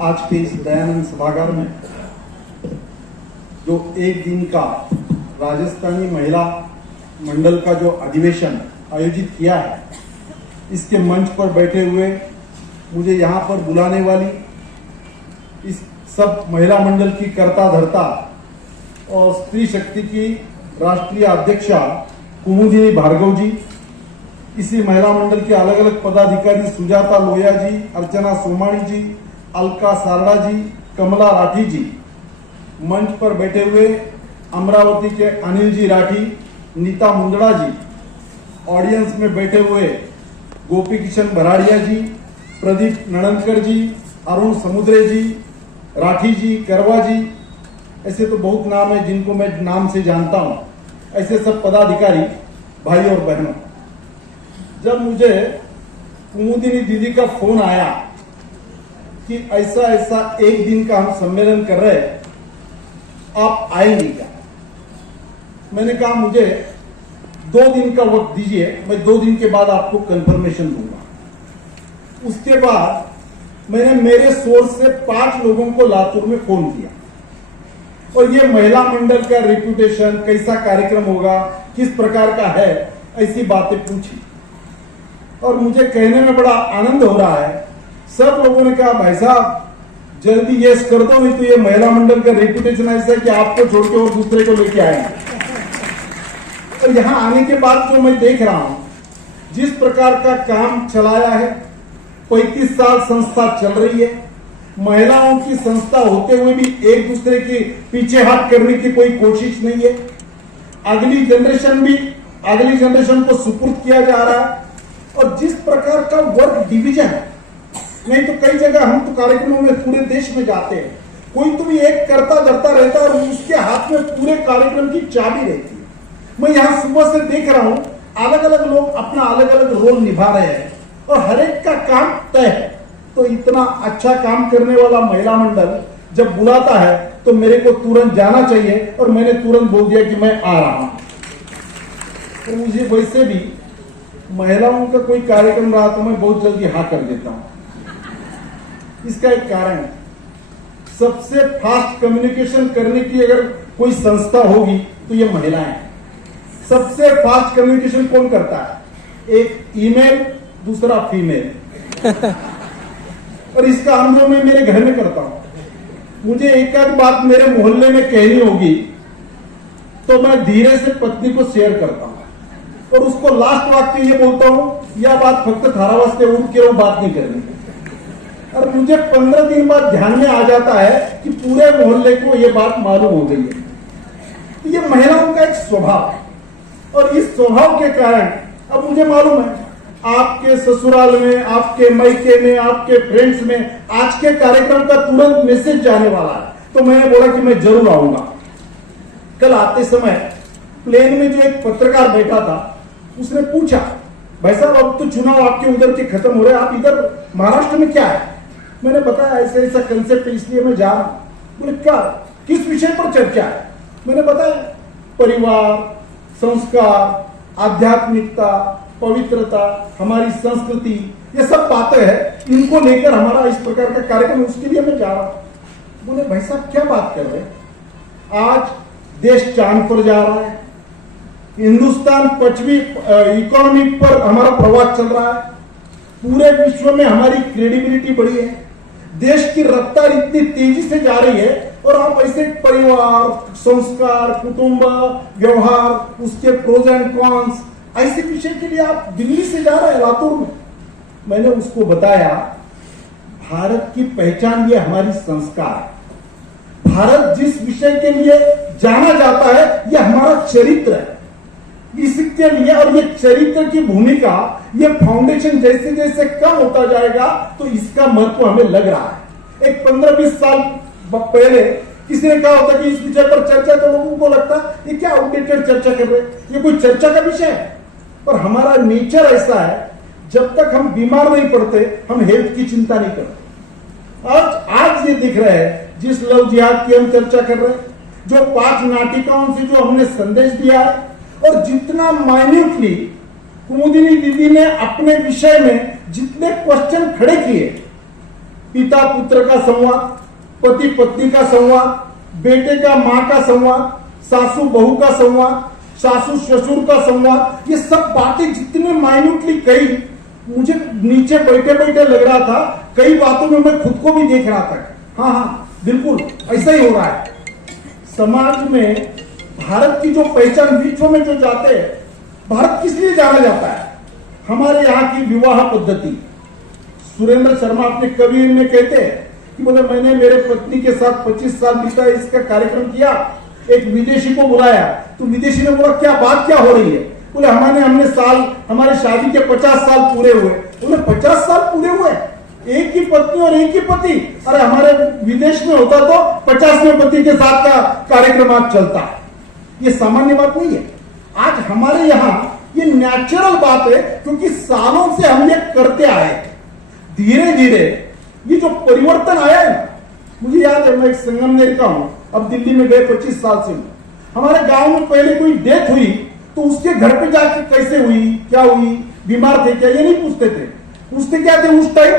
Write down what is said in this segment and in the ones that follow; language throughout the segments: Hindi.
आज के इस दयानंद सभागार में जो एक दिन का राजस्थानी महिला मंडल का जो अधिवेशन आयोजित किया है, इसके मंच पर बैठे हुए मुझे यहाँ पर बुलाने वाली इस सब महिला मंडल की कर्ता धर्ता और स्त्री शक्ति की राष्ट्रीय अध्यक्षा कुमुदिनी भार्गव जी, इसी महिला मंडल के अलग अलग पदाधिकारी सुजाता लोया जी, अर्चना सोमाणी जी, अलका सारड़ा जी, कमला राठी जी, मंच पर बैठे हुए अमरावती के अनिल जी राठी, नीता मुंदड़ा जी, ऑडियंस में बैठे हुए गोपी किशन भराड़िया जी, प्रदीप नड़नकर जी, अरुण समुद्रे जी, राठी जी, करवा जी, ऐसे तो बहुत नाम है जिनको मैं नाम से जानता हूं। ऐसे सब पदाधिकारी भाई और बहनों, जब मुझे कुमुदिनी दीदी का फोन आया कि ऐसा ऐसा एक दिन का हम सम्मेलन कर रहे हैं, आप आएंगे क्या? मैंने कहा मुझे 2 दिन का वक्त दीजिए, मैं 2 दिन के बाद आपको कंफर्मेशन दूंगा। उसके बाद मैंने मेरे सोर्स से 5 लोगों को लातूर में फोन किया और ये महिला मंडल का रेपुटेशन, कैसा कार्यक्रम होगा, किस प्रकार का है, ऐसी बातें पूछी और मुझे कहने में बड़ा आनंद हो रहा है। सब लोगों ने कहा भाई साहब जल्दी यस कर दो, नहीं तो ये महिला मंडल का रेपुटेशन ऐसा है कि आपको छोड़ के और दूसरे को लेके आएंगे। और यहाँ आने के बाद जो मैं देख रहा हूं, जिस प्रकार का काम चलाया है, 35 साल संस्था चल रही है, महिलाओं की संस्था होते हुए भी एक दूसरे के पीछे हाथ करने की कोई कोशिश नहीं है। अगली जनरेशन को सुपुर्द किया जा रहा है और जिस प्रकार का वर्क डिवीजन है, नहीं तो कई जगह हम तो कार्यक्रमों में पूरे देश में जाते हैं, कोई तो भी एक करता धरता रहता है और उसके हाथ में पूरे कार्यक्रम की चाबी रहती है। मैं यहाँ सुबह से देख रहा हूं अलग अलग लोग अपना अलग अलग रोल निभा रहे हैं और हर एक का काम तय है। तो इतना अच्छा काम करने वाला महिला मंडल जब बुलाता है तो मेरे को तुरंत जाना चाहिए और मैंने तुरंत बोल दिया कि मैं आ रहा हूं। तो मुझे वैसे भी महिलाओं का कोई कार्यक्रम रहा तो मैं बहुत जल्दी हाँ कर देता हूं। इसका एक कारण है, सबसे फास्ट कम्युनिकेशन करने की अगर कोई संस्था होगी तो ये महिलाएं हैं। सबसे फास्ट कम्युनिकेशन कौन करता है? एक ईमेल, दूसरा फीमेल। और इसका अनुभव मैं मेरे घर में करता हूं। मुझे एक आध बात मेरे मोहल्ले में कहनी होगी तो मैं धीरे से पत्नी को शेयर करता हूं और उसको लास्ट वाक्य ये बोलता हूं, यह बात फक्त थारा वास्ते उठ के वो बात नहीं करनी। और मुझे 15 दिन बाद ध्यान में आ जाता है कि पूरे मोहल्ले को ये बात मालूम हो गई है। तो ये महिलाओं का एक स्वभाव है और इस स्वभाव के कारण अब मुझे मालूम है आपके ससुराल में, आपके मायके में, आपके फ्रेंड्स में आज के कार्यक्रम का तुरंत मैसेज जाने वाला है। तो मैंने बोला कि मैं जरूर आऊंगा। कल आते समय प्लेन में जो एक पत्रकार बैठा था, उसने पूछा भाई साहब अब तो चुनाव आपके उधर के खत्म हो रहे हैं, आप इधर महाराष्ट्र में क्या है? मैंने बताया ऐसे ऐसा कंसेप्ट है इसलिए मैं जा रहा हूं। बोले क्या, किस विषय पर चर्चा है? मैंने बताया परिवार, संस्कार, आध्यात्मिकता, पवित्रता, हमारी संस्कृति, ये सब बातें हैं, इनको लेकर हमारा इस प्रकार का कार्यक्रम, उसके लिए मैं जा रहा हूं। बोले भाई साहब क्या बात कर रहे हैं? आज देश चांद पर जा रहा है, हिंदुस्तान 5वीं इकोनॉमी पर हमारा प्रवास चल रहा है, पूरे विश्व में हमारी क्रेडिबिलिटी बढ़ी है, देश की रफ्तार इतनी तेजी से जा रही है और आप ऐसे परिवार, संस्कार, कुटुंब, व्यवहार, उसके प्रोज एंड कॉन्स, ऐसे विषय के लिए आप दिल्ली से जा रहे हैं लातूर में। मैंने उसको बताया भारत की पहचान ये हमारी संस्कार, भारत जिस विषय के लिए जाना जाता है ये हमारा चरित्र है। इसके लिए और ये चरित्र की भूमिका, ये फाउंडेशन जैसे जैसे कम होता जाएगा तो इसका महत्व हमें लग रहा है। एक 15-20 साल पहले किसी ने कहा होता कि इस विषय पर चर्चा, तो लोगों को लगता ये क्या आउटडेटेड चर्चा कर रहे हैं, ये कोई चर्चा का विषय है। पर हमारा नेचर ऐसा है, जब तक हम बीमार नहीं पड़ते हम हेल्थ की चिंता नहीं करते। आज ये दिख रहा है, जिस लव जिहाद की हम चर्चा कर रहे हैं, जो 5 नाटिकाओं से जो हमने संदेश दिया है और जितना माइन्यूटली कुमुदिनी दीदी ने अपने विषय में जितने क्वेश्चन खड़े किए पिता पुत्र का संवाद, पति पत्नी का संवाद, बेटे का माँ का संवाद, सासू बहू का संवाद, सासू ससुर का संवाद, ये सब बातें जितने माइन्यूटली कही, मुझे नीचे बैठे बैठे लग रहा था कई बातों में मैं खुद को भी देख रहा था। हाँ, बिल्कुल ऐसा ही हो रहा है। समाज में भारत की जो पहचान विश्व में जो जाते हैं, भारत किस लिए जाना जाता है? हमारे यहाँ की विवाह पद्धति। सुरेंद्र शर्मा अपने कवि में कहते हैं कि बोले मैंने मेरे पत्नी के साथ 25 साल बीता इसका कार्यक्रम किया, एक विदेशी को बुलाया तो विदेशी ने बोला क्या बात क्या हो रही है? बोले हमारे शादी के 50 साल पूरे हुए। बोले 50 साल पूरे हुए, एक ही पत्नी और एक ही पति? अरे हमारे विदेश में होता तो 50वें पति के साथ का कार्यक्रम आज चलता। ये सामान्य बात नहीं है। आज हमारे यहाँ ये नेचुरल बात है, क्योंकि सालों से हम ये करते आए। धीरे धीरे ये जो परिवर्तन आया है, मुझे याद है मैं एक संगमनेर का हूं, अब दिल्ली में गए 25 साल से। हमारे गांव में पहले कोई डेथ हुई तो उसके घर पे जाके कैसे हुई, क्या हुई, बीमार थे क्या, ये नहीं पूछते थे। पूछते क्या थे उस टाइम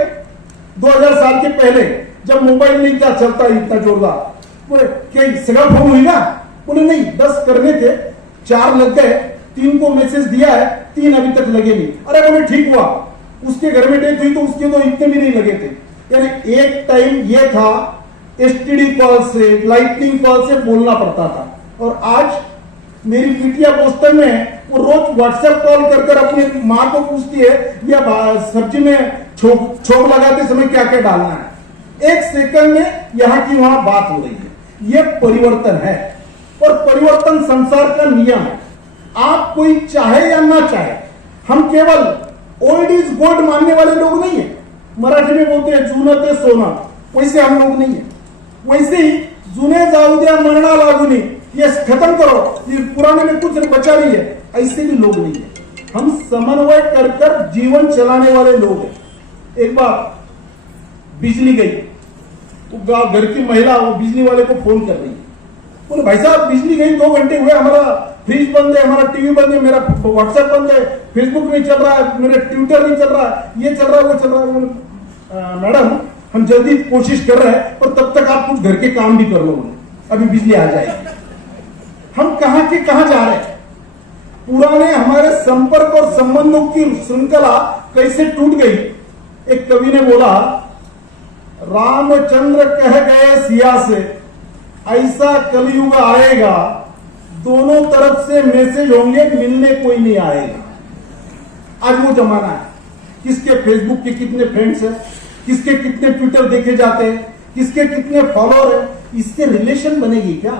2000 साल के पहले, जब मोबाइल नहीं क्या चलता इतना जोरदार। बोले क्या सगा फोन हुई ना? बोले नहीं, 10 करने थे, 4 लग गए, 3 को मैसेज दिया है, 3 अभी तक लगे नहीं। अरे बोले ठीक हुआ, उसके घर में डेथ हुई तो उसके तो इतने भी नहीं लगे थे। यानी एक टाइम ये था एसटीडी कॉल से, लाइटनिंग कॉल से बोलना पड़ता था। और आज मेरी बिटिया बोस्टन में, वो रोज व्हाट्सएप कॉल कर कर अपनी माँ को पूछती है या सब्जी में छोक लगाते समय क्या क्या डालना है। 1 सेकंड में यहाँ की वहां बात हो रही है। ये परिवर्तन है, और परिवर्तन संसार का नियम है। आप कोई चाहे या ना चाहे, हम केवल ओल्ड इज गोल्ड मानने वाले लोग नहीं है। मराठी में बोलते हैं जुनं ते सोना, वैसे हम लोग नहीं है। वैसे ही जुने जाऊ द्या मरना लागूनी, ये खत्म करो, ये पुराने में कुछ बचा नहीं है, ऐसे भी लोग नहीं है। हम समन्वय कर कर जीवन चलाने वाले लोग हैं। एक बार बिजली गई, वो घर की महिला वो बिजली वाले को फोन कर रही है। बोले भाई साहब बिजली गई, 2 घंटे हुए, हमारा फ्रिज बंद है, हमारा टीवी बंद है, मेरा व्हाट्सएप बंद है, फेसबुक नहीं चल रहा है, मेरा ट्विटर नहीं चल रहा है, ये चल रहा है, वो चल रहा है। मैडम हम जल्दी कोशिश कर रहे हैं, पर तब तक आप कुछ घर के काम भी कर लो, अभी बिजली आ जाएगी। हम कहां के कहां जा रहे हैं? पुराने हमारे संपर्क और संबंधों की श्रृंखला कैसे टूट गई। एक कवि ने बोला, रामचंद्र कह गए सिया से, ऐसा कलयुग आएगा, दोनों तरफ से मैसेज होंगे, मिलने कोई नहीं आएगा। आज वो जमाना है। किसके फेसबुक के कितने फ्रेंड्स हैं, किसके कितने ट्विटर देखे जाते हैं, किसके कितने फॉलोअर हैं, इससे रिलेशन बनेगी क्या?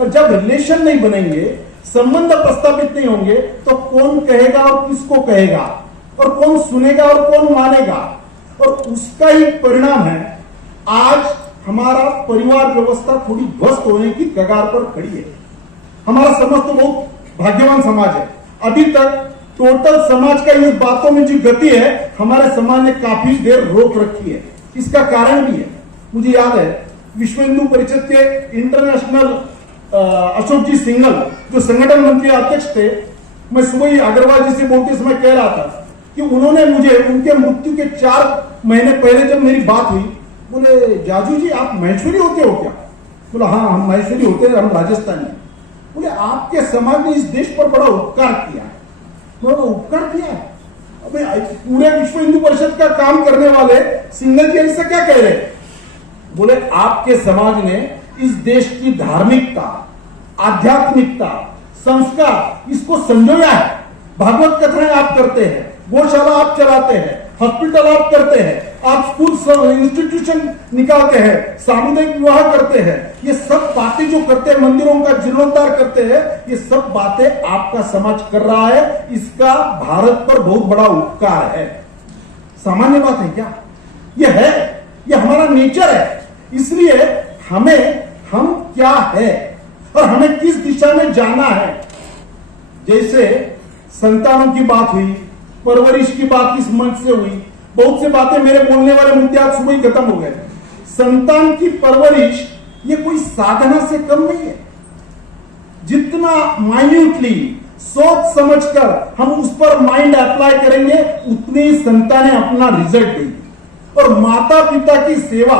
और जब रिलेशन नहीं बनेंगे, संबंध प्रस्तावित नहीं होंगे, तो कौन कहेगा और किसको कहेगा, और कौन सुनेगा और कौन मानेगा? और उसका ही परिणाम है आज हमारा परिवार व्यवस्था थोड़ी ध्वस्त होने की कगार पर खड़ी है। हमारा समाज तो बहुत भाग्यवान समाज है। अभी तक टोटल समाज का इस बातों में जो गति है, हमारे समाज ने काफी देर रोक रखी है। इसका कारण भी है, मुझे याद है विश्व हिंदू परिषद के इंटरनेशनल अशोक जी सिंघल जो संगठन मंत्री अध्यक्ष थे, मैं सुबह ही अग्रवाल जी से बोलते समय कह रहा था कि उन्होंने मुझे उनके मृत्यु के 4 महीने पहले जब मेरी बात हुई, बोले जाजू जी आप महेश्वरी होते हो क्या? बोला हाँ हम महेश्वरी होते हैं, हम राजस्थानी। बोले आपके समाज ने इस देश पर बड़ा उपकार किया है। बोला उपकार किया है? अबे पूरे विश्व हिंदू परिषद का काम करने वाले सिंघल जी ऐसा क्या कह रहे? बोले आपके समाज ने इस देश की धार्मिकता, आध्यात्मिकता, संस्कार, इसको संजोया है। भागवत कथाएं आप करते हैं, गौशाला आप चलाते हैं, हॉस्पिटल आप करते हैं, आप स्कूल इंस्टीट्यूशन निकालते हैं, सामुदायिक विवाह करते हैं। ये सब बातें जो करते हैं, मंदिरों का जीर्णोद्धार करते हैं, ये सब बातें आपका समाज कर रहा है। इसका भारत पर बहुत बड़ा उपकार है। सामान्य बात है क्या? ये है, ये हमारा नेचर है। इसलिए हम क्या है और हमें किस दिशा में जाना है। जैसे संतानों की बात हुई, परवरिश की बात इस मंच से हुई, बहुत से बातें मेरे बोलने वाले मुद्दे आज सुबह ही खत्म हो गए। संतान की परवरिश ये कोई साधना से कम नहीं है। जितना माइन्यूटली सोच समझकर हम उस पर माइंड अप्लाई करेंगे, उतनी संतानें अपना रिजल्ट देंगी। और माता पिता की सेवा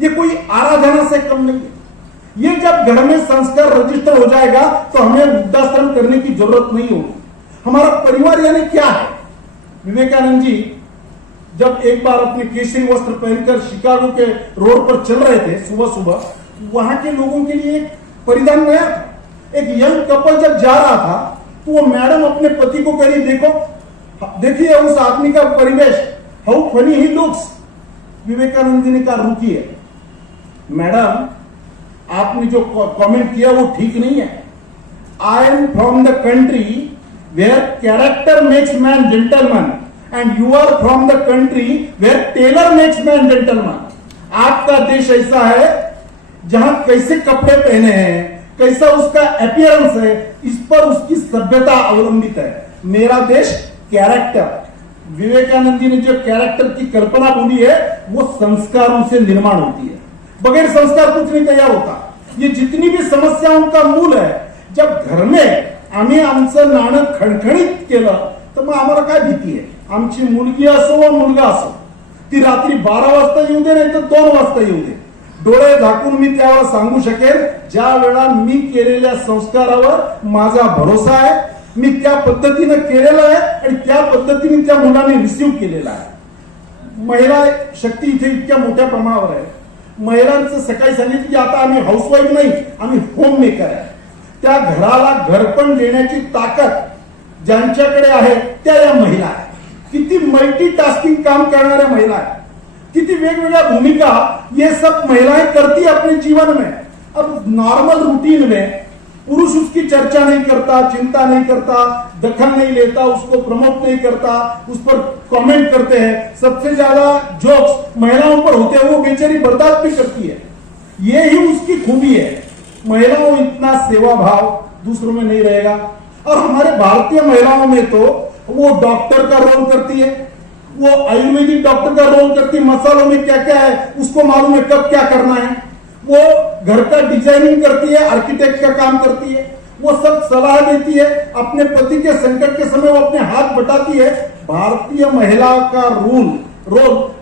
ये कोई आराधना से कम नहीं है। ये जब घर में संस्कार रजिस्टर हो जाएगा तो हमें वृद्धाश्रम करने की जरूरत नहीं होगी। हमारा परिवार यानी क्या है? विवेकानंद जी जब एक बार अपने केसरी वस्त्र पहनकर शिकागो के रोड पर चल रहे थे सुबह सुबह, वहां के लोगों के लिए एक परिधान नया था। एक यंग कपल जब जा रहा था तो वो मैडम अपने पति को कह रही, देखिए उस आदमी का परिवेश, how funny he looks. Vivekananda ji ने कहा, रुकिए मैडम, आपने जो कमेंट किया वो ठीक नहीं है। I am from the country where character makes man gentleman and you are from the country where tailor makes man gentleman. आपका देश ऐसा है जहां कैसे कपड़े पहने हैं, कैसा उसका अपीयरेंस है, इस पर उसकी सभ्यता अवलंबित है। मेरा देश कैरेक्टर, विवेकानंद जी ने जो कैरेक्टर की कल्पना बोली है वो संस्कारों से निर्माण होती है। बगैर संस्कार कुछ नहीं तैयार होता। ये जितनी भी समस्याओं का मूल है, जब घर में आम्ही आमचं नाणं खणखणीत केलं तर मग आम्हाला काय भीती आहे? आमची मुलगी असो व मुलगा असो, ती रात्री 12 वाजता येऊ दे नाही तर 2 वाजता येऊ दे, डोळे झाकून मी त्यावेळेला सांगू शकेल, ज्या वेळा मी केलेल्या संस्कारावर माझा भरोसा आहे, मी त्या पद्धतीने केलेलं आहे आणि त्या पद्धतीने त्या मुलाने रिसीव्ह केलेला आहे। महिला शक्ती इथे इतक्या मोठ्या प्रमाणावर आहे। महिलांचं सकाळी सांगितलं की आता आम्ही हाऊसवाईफ नाही, आम्ही होम मेकर आहे। त्या घराला घरपण देण्याची ताकद ज्यांच्याकडे आहे त्या या महिला आहेत। किती मल्टीटास्किंग काम करणाऱ्या महिला आहेत, किती वेगवेगळ्या भूमिका ये सब महिलाएं करती अपने जीवन में। अब नॉर्मल रूटीन में पुरुष उसकी चर्चा नहीं करता, चिंता नहीं करता, दखल नहीं लेता, उसको प्रमोट नहीं करता, उस पर कमेंट करते हैं। सबसे ज्यादा जोक्स महिलाओं पर होते हैं, वो बेचारी बर्दाश्त भी करती है। ये ही उसकी खूबी है। महिलाओं इतना सेवा भाव दूसरों में नहीं रहेगा। और हमारे भारतीय महिलाओं में तो वो डॉक्टर का रोल करती है, वो आयुर्वेदिक डॉक्टर का रोल करती है, मसालों में क्या क्या है उसको मालूम है कब क्या करना है, वो घर का डिजाइनिंग करती है, आर्किटेक्ट का काम करती है, वो सब सलाह देती है, अपने पति के संकट के समय वो अपने हाथ बटाती है। भारतीय महिला का रोल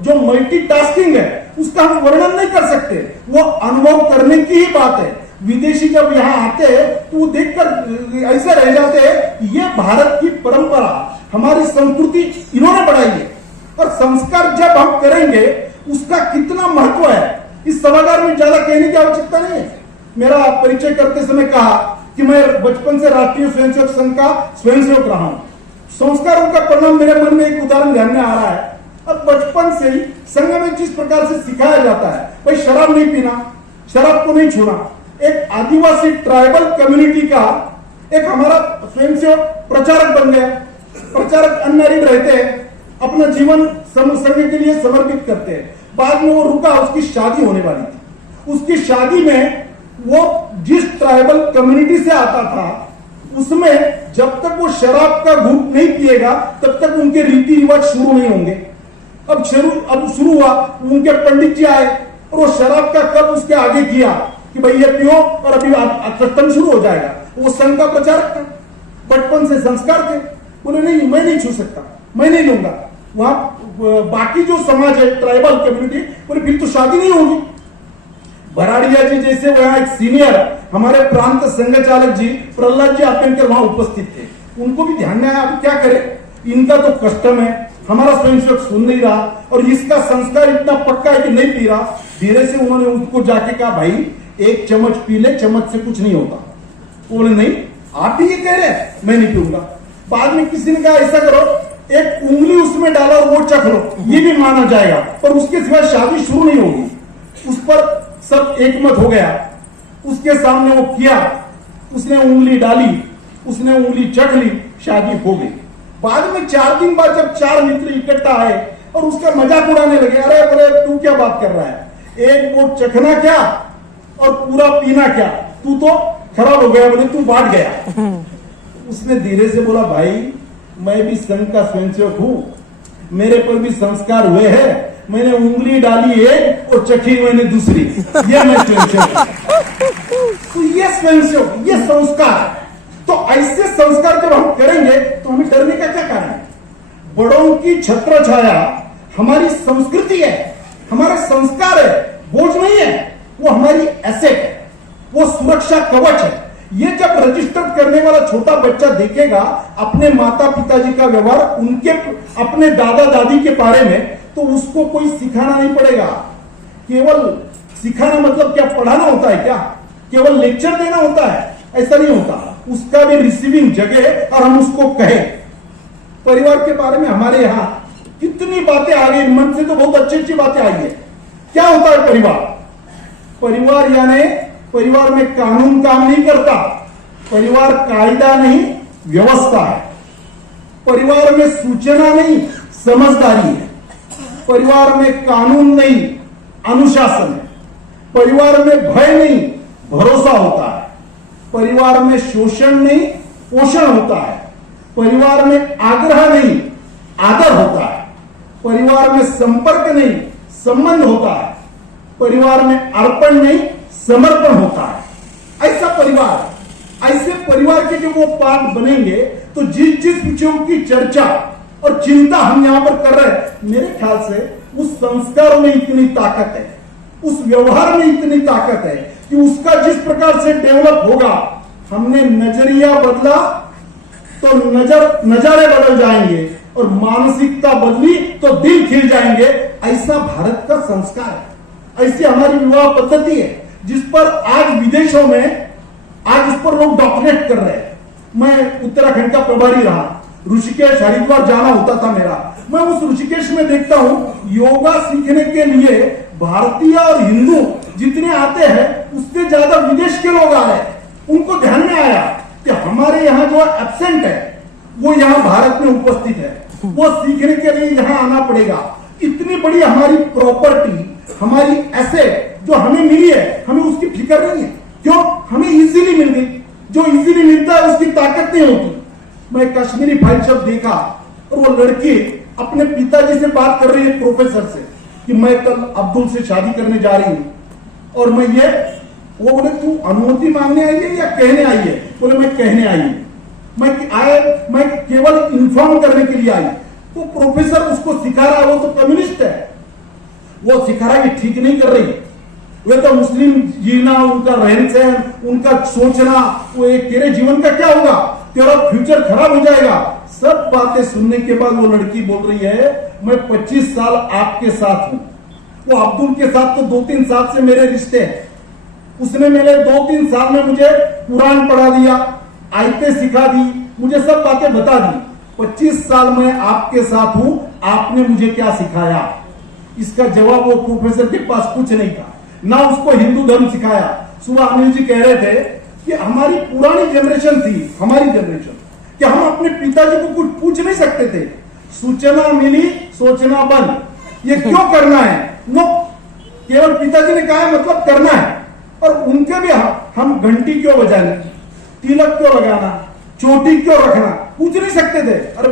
जो मल्टीटास्किंग है उसका हम वर्णन नहीं कर सकते, वो अनुभव करने की ही बात है। विदेशी जब यहाँ आते हैं तो वो देखकर ऐसा रह जाते हैं, ये भारत की परंपरा, हमारी संस्कृति इन्होंने बढ़ाई है। और संस्कार जब हम करेंगे उसका कितना महत्व है, इस सभागार में ज्यादा कहने की आवश्यकता नहीं है। मेरा परिचय करते समय कहा कि मैं बचपन से राष्ट्रीय स्वयंसेवक संघ का स्वयंसेवक रहा हूं। संस्कारों का परिणाम मेरे मन में एक उदाहरण ध्यान में आ रहा है। अब बचपन से ही संघ में जिस प्रकार से सिखाया जाता है, भाई शराब नहीं पीना, शराब को नहीं छूना, एक आदिवासी ट्राइबल कम्युनिटी का एक हमारा स्वयंसेवक प्रचारक बन गया। प्रचारक अनमैरिड रहते हैं, अपना जीवन संघ के लिए समर्पित करते हैं। बाद में वो रुका, उसकी शादी होने वाली थी। उसकी शादी में वो जिस ट्राइबल कम्युनिटी से आता था उसमें जब तक वो शराब का घूंट नहीं पिएगा तब तक उनके रीति रिवाज शुरू नहीं होंगे। अब शुरू हुआ, उनके पंडित जी आए और वो शराब का कप उसके आगे किया कि भाई ये पियो और अभी सत्संग शुरू हो जाएगा। वो संघ का प्रचारक था, बचपन से संस्कार थे, बोले नहीं मैं नहीं छू सकता, मैं नहीं लूंगा। वहां बाकी जो समाज है ट्राइबल कम्युनिटी बोले फिर तो शादी नहीं होगी। भराड़िया जी जैसे वहां एक सीनियर हमारे प्रांत संघ चालक जी प्रहलाद जी आपेंकर वहां उपस्थित थे, उनको भी ध्यान में आया अब क्या करें, इनका तो कस्टम है, हमारा स्वयंसेवक सुन नहीं रहा और इसका संस्कार इतना पक्का है कि नहीं पी रहा। धीरे से उन्होंने उसको जाके कहा भाई एक चम्मच पी ले, चम्मच से कुछ नहीं होता। बोले नहीं आप ही ये कह रहे हैं, मैं नहीं पीऊंगा। बाद में किसी ने कहा ऐसा करो, एक उंगली उसमें डालो और वो चख लो, ये भी माना जाएगा, पर उसके सिवा शादी शुरू नहीं होगी। उस पर सब एकमत हो गया। उसके सामने वो किया, उसने उंगली डाली, उसने उंगली चख ली, शादी हो गई। बाद में 4 दिन बाद जब 4 मित्र इकट्ठा आए और उसका मजाक उड़ाने लगे, अरे बोले तू क्या बात कर रहा है, एक वो चखना क्या और पूरा पीना क्या, तू तो खराब हो गया, बोले तू बांट गया। उसने धीरे से बोला भाई मैं भी संघ का स्वयंसेवक हूं, मेरे पर भी संस्कार हुए हैं, मैंने उंगली डाली एक और चखी मैंने दूसरी, ये मैं स्वयंसेवक। तो ये स्वयंसेवक, ये संस्कार। तो ऐसे संस्कार जब हम करेंगे तो हमें डरने का क्या कारण है? बड़ों की छत्र छाया हमारी संस्कृति है, हमारे संस्कार है, बोझ नहीं है, वो हमारी एसेट है, वो सुरक्षा कवच है। ये जब रजिस्टर करने वाला छोटा बच्चा देखेगा अपने माता पिताजी का व्यवहार, उनके अपने दादा दादी के बारे में, तो उसको कोई सिखाना नहीं पड़ेगा। केवल सिखाना मतलब क्या पढ़ाना होता है क्या? केवल लेक्चर देना होता है? ऐसा नहीं होता। उसका भी रिसीविंग जगह है और हम उसको कहें। परिवार के बारे में हमारे यहाँ कितनी बातें आ गई, मन से तो बहुत अच्छी अच्छी बातें आई है। क्या होता है परिवार? परिवार यानी परिवार में कानून काम नहीं करता, परिवार कायदा नहीं व्यवस्था है। परिवार में सूचना नहीं समझदारी है। परिवार में कानून नहीं अनुशासन है। परिवार में भय नहीं भरोसा होता है। परिवार में शोषण नहीं पोषण होता है। परिवार में आग्रह नहीं आदर होता है। परिवार में संपर्क नहीं संबंध होता है। परिवार में अर्पण नहीं समर्पण होता है। ऐसा परिवार, ऐसे परिवार के जब वो पार्ट बनेंगे तो जिस जिस विषयों की चर्चा और चिंता हम यहां पर कर रहे हैं, मेरे ख्याल से उस संस्कारों में इतनी ताकत है, उस व्यवहार में इतनी ताकत है कि उसका जिस प्रकार से डेवलप होगा, हमने नजरिया बदला तो नजारे बदल जाएंगे और मानसिकता बदली तो दिल खिल जाएंगे। ऐसा भारत का संस्कार है, ऐसी हमारी विवाह पद्धति है जिस पर आज विदेशों में आज उस पर लोग डॉक्टरेट कर रहे हैं। मैं उत्तराखंड का प्रभारी रहा, ऋषिकेश हरिद्वार जाना होता था मेरा। मैं उस ऋषिकेश में देखता हूं योगा सीखने के लिए भारतीय और हिंदू जितने आते हैं उससे ज्यादा विदेश के लोग आ रहे हैं। उनको ध्यान में आया कि हमारे यहाँ जो एब्सेंट है वो यहाँ भारत में उपस्थित है, वो सीखने के लिए यहाँ आना पड़ेगा। इतनी बड़ी हमारी प्रॉपर्टी, हमारी एसेट जो हमें मिली है, हमें उसकी फिक्र नहीं है। क्यों? हमें इजीली मिल गई। जो इजीली मिलता है उसकी ताकत नहीं होती। मैं कश्मीरी फाइल शब्द देखा और वो लड़की अपने पिताजी से बात कर रही है प्रोफेसर से कि मैं कल अब्दुल से शादी करने जा रही हूं और मैं ये, वो बोले तू अनुमति मांगने आई है या कहने आई है? बोले मैं कहने आई हूं, मैं केवल इन्फॉर्म करने के लिए आई। तो प्रोफेसर उसको सिखा रहा है, वो तो कम्युनिस्ट है, वो सिखा रहा है कि ठीक नहीं कर रही, वे तो मुस्लिम जीना, उनका रहन सहन, उनका सोचना, वो एक तेरे जीवन का क्या होगा, तेरा फ्यूचर खराब हो जाएगा। सब बातें सुनने के बाद वो लड़की बोल रही है मैं 25 साल आपके साथ हूं। वो अब्दुल के साथ तो 2-3 साल से मेरे रिश्ते हैं। उसने मेरे 2-3 साल में मुझे कुरान पढ़ा दिया, आयतें सिखा दी, मुझे सब बातें बता दी। 25 साल में आपके साथ हूं, आपने मुझे क्या सिखाया? इसका जवाब वो प्रोफेसर के पास कुछ नहीं था, ना उसको हिंदू धर्म सिखाया। सुबह अनिल जी कह रहे थे कि हमारी पुरानी जनरेशन थी, हमारी जनरेशन, कि हम अपने पिताजी को कुछ पूछ नहीं सकते थे। सूचना मिली सोचना बंद। ये क्यों करना है? नो, केवल पिताजी ने कहा है मतलब करना है। और उनके भी हम घंटी क्यों बजाने, तिलक क्यों लगाना, चोटी क्यों रखना, पूछ नहीं सकते थे। अरे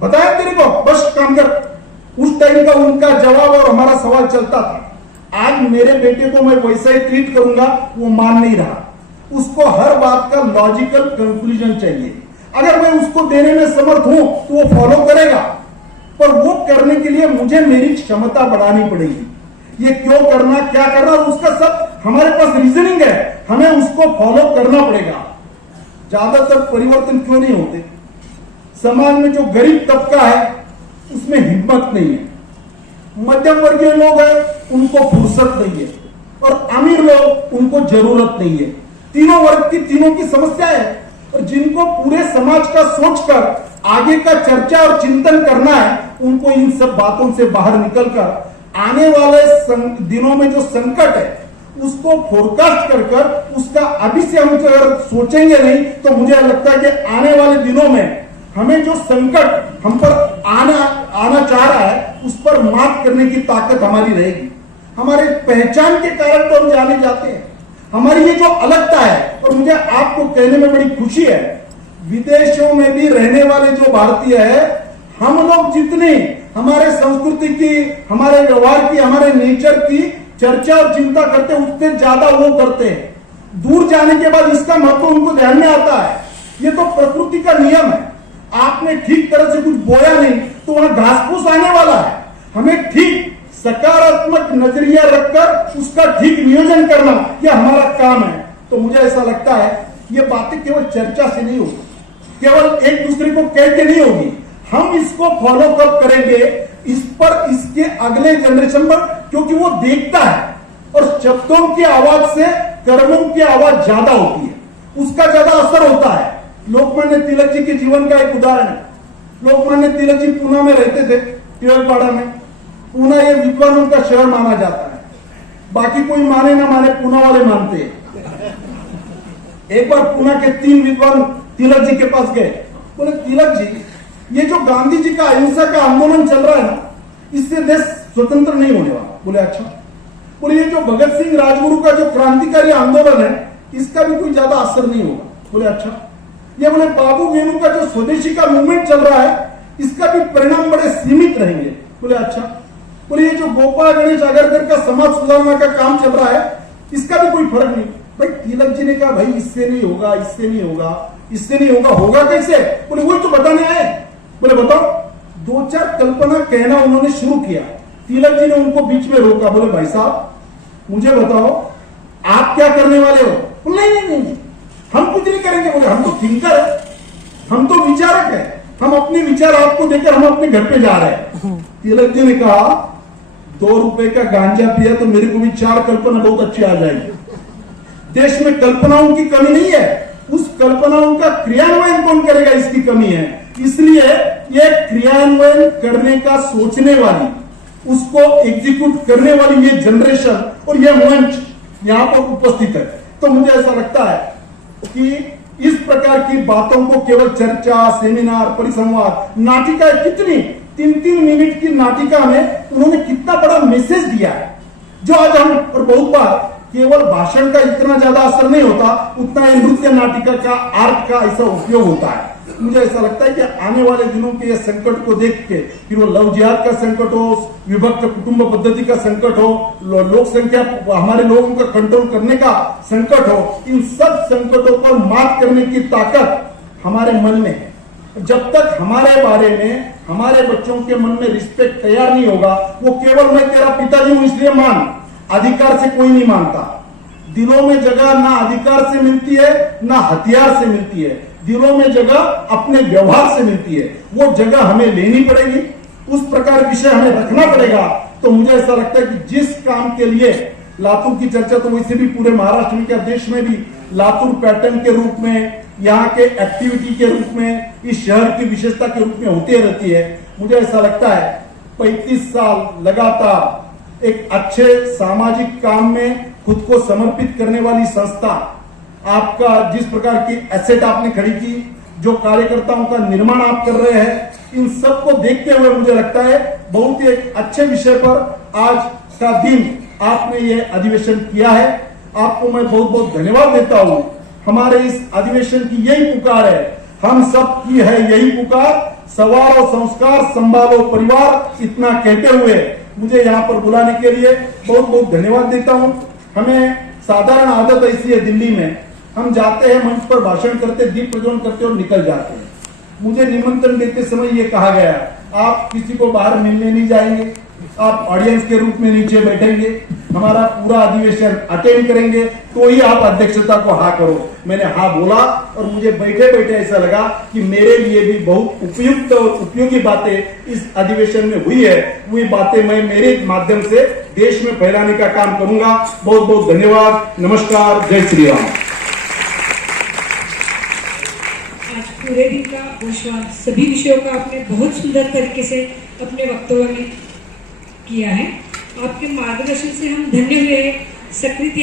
बताया तेरे को, बस काम कर। उस टाइम का उनका जवाब और हमारा सवाल चलता था। आज मेरे बेटे को मैं वैसा ही ट्रीट करूंगा, वो मान नहीं रहा। उसको हर बात का लॉजिकल कंक्लूजन चाहिए। अगर मैं उसको देने में समर्थ हूं तो वो फॉलो करेगा, पर वो करने के लिए मुझे मेरी क्षमता बढ़ानी पड़ेगी। ये क्यों करना, क्या करना, और उसका सब हमारे पास रीजनिंग है, हमें उसको फॉलो करना पड़ेगा। ज्यादातर परिवर्तन क्यों नहीं होते? समाज में जो गरीब तबका है उसमें हिम्मत नहीं है, मध्यम वर्गीय लोग हैं उनको फुर्सत नहीं है, और अमीर लोग उनको जरूरत नहीं है। तीनों वर्ग की तीनों की समस्या है, और जिनको पूरे समाज का सोचकर आगे का चर्चा और चिंतन करना है, उनको इन सब बातों से बाहर निकलकर आने वाले दिनों में जो संकट है उसको फोरकास्ट कर उसका अभी से हम अगर सोचेंगे नहीं तो मुझे लगता है कि आने वाले दिनों में हमें जो संकट हम पर आना चाह रहा है उस पर मात करने की ताकत हमारी रहेगी। हमारे पहचान के कारण तो हम जाने जाते हैं, हमारी ये जो अलगता है। और मुझे आपको कहने में बड़ी खुशी है, विदेशों में भी रहने वाले जो भारतीय है, हम लोग जितने हमारे संस्कृति की, हमारे व्यवहार की, हमारे नेचर की चर्चा और चिंता करते हैं, उससे ज्यादा वो करते हैं। दूर जाने के बाद इसका महत्व उनको ध्यान में आता है। ये तो प्रकृति का नियम है। आपने ठीक तरह से कुछ बोया नहीं तो वहां घास फूस आने वाला है। हमें ठीक सकारात्मक नजरिया रखकर उसका ठीक नियोजन करना यह हमारा काम है। तो मुझे ऐसा लगता है ये बातें केवल चर्चा से नहीं होगी, केवल एक दूसरे को कह के नहीं होगी, हम इसको फॉलो कब करेंगे इस पर इसके अगले जनरेशन पर, क्योंकि वो देखता है और शब्दों की आवाज से कर्मों की आवाज ज्यादा होती है, उसका ज्यादा असर होता है। लोकमान्य तिलक जी के जीवन का एक उदाहरण है। लोकमान्य तिलक जी पूना में रहते थे, टिळकवाड़ा में। पूना ये विद्वानों का शहर माना जाता है, बाकी कोई माने ना माने पूना वाले मानते हैं। एक बार पूना के 3 विद्वान तिलक जी के पास गए, बोले तिलक जी ये जो गांधी जी का अहिंसा का आंदोलन चल रहा है ना, इससे देश स्वतंत्र नहीं होने वाला। बोले अच्छा। बोले ये जो भगत सिंह राजगुरु का जो क्रांतिकारी आंदोलन है इसका भी कोई ज्यादा असर नहीं होगा। बोले अच्छा। ये बोले बाबू वेणु का जो स्वदेशी का मूवमेंट चल रहा है इसका भी परिणाम बड़े सीमित रहेंगे। बोले अच्छा। बोले ये जो गोपाल गणेश आगरकर का समाज सुधारना का काम चल रहा है इसका भी कोई फर्क नहीं। भाई तिलक जी ने कहा भाई इससे नहीं होगा, इससे नहीं होगा, इससे नहीं होगा, होगा कैसे? बोले वही तो बताने आए। बोले बताओ। 2-4 कल्पना कहना उन्होंने शुरू किया। तिलक जी ने उनको बीच में रोका। बोले भाई साहब मुझे बताओ आप क्या करने वाले हो? बोले नहीं नहीं नहीं हम कुछ नहीं करेंगे। बोले हम तो थिंकर है, हम तो विचारक है, हम अपने विचार आपको देकर हम अपने घर पे जा रहे हैं। तिलक जी ने कहा 2 रुपए का गांजा पिया तो मेरे को भी 4 कल्पना बहुत अच्छी आ जाएगी। देश में कल्पनाओं की कमी नहीं है, उस कल्पनाओं का क्रियान्वयन कौन करेगा इसकी कमी है। इसलिए ये क्रियान्वयन करने का सोचने वाली, उसको एग्जीक्यूट करने वाली ये जनरेशन और ये मंच यहां पर उपस्थित है। तो मुझे ऐसा लगता है कि इस प्रकार की बातों को केवल चर्चा, सेमिनार, परिसंवाद, नाटिका कितनी 3-3 मिनट की नाटिका में उन्होंने कितना बड़ा मैसेज दिया है, जो आज हम और बहुत बार केवल भाषण का इतना ज्यादा असर नहीं होता, उतना नृत्य नाटिका का आर्ट का ऐसा उपयोग होता है। मुझे ऐसा लगता है कि आने वाले दिनों के ये संकट को देख के, फिर वो लव जिहाद का संकट हो, विभक्त कुटुंब पद्धति का संकट हो, लोक संख्या हमारे लोगों का कंट्रोल करने का संकट हो, इन सब संकटों पर मात करने की ताकत हमारे मन में है। जब तक हमारे बारे में हमारे बच्चों के मन में रिस्पेक्ट तैयार नहीं होगा, वो केवल मैं तेरा पिताजी हूं इसलिए मान, अधिकार से कोई नहीं मानता। दिलों में जगह ना अधिकार से मिलती है ना हथियार से मिलती है, दिलों में जगह अपने व्यवहार से मिलती है। वो जगह हमें लेनी पड़ेगी, उस प्रकार विषय हमें रखना पड़ेगा। तो मुझे ऐसा लगता है कि जिस काम के लिए लातूर की चर्चा तो वैसे भी पूरे महाराष्ट्र में क्या देश में भी लातूर पैटर्न के रूप में, यहाँ के एक्टिविटी के रूप में, इस शहर की विशेषता के रूप में होती रहती है। मुझे ऐसा लगता है 35 साल लगातार एक अच्छे सामाजिक काम में खुद को समर्पित करने वाली संस्था, आपका जिस प्रकार की एसेट आपने खड़ी की, जो कार्यकर्ताओं का निर्माण आप कर रहे हैं, इन सब को देखते हुए मुझे लगता है बहुत ही एक अच्छे विषय पर आज का दिन आपने ये अधिवेशन किया है। आपको मैं बहुत बहुत धन्यवाद देता हूं। हमारे इस अधिवेशन की यही पुकार है, हम सब की है यही पुकार, सवारो संस्कार संभालो परिवार। इतना कहते हुए मुझे यहाँ पर बुलाने के लिए बहुत बहुत धन्यवाद देता हूँ। हमें साधारण आदत ऐसी है दिल्ली में, हम जाते हैं मंच पर भाषण करते, दीप प्रज्वलन करते और निकल जाते हैं। मुझे निमंत्रण देते समय ये कहा गया आप किसी को बाहर मिलने नहीं जाएंगे, आप ऑडियंस के रूप में नीचे बैठेंगे, हमारा पूरा अधिवेशन अटेंड करेंगे, तो ही आप अध्यक्षता को हाँ करो। मैंने हाँ बोला और मुझे बैठे बैठे ऐसा लगा कि मेरे लिए भी बहुत उपयुक्त और उपयोगी बातें इस अधिवेशन में हुई है। वही बातें मैं मेरे माध्यम से देश में फैलाने का काम करूंगा। बहुत बहुत धन्यवाद। नमस्कार। जय श्री राम। आज पूरे दिन का गोष्वाद सभी विषयों का आपने बहुत सुंदर तरीके से अपने वक्तव्य में किया है। आपके मार्गदर्शन से हम धन्य हुए। सकृत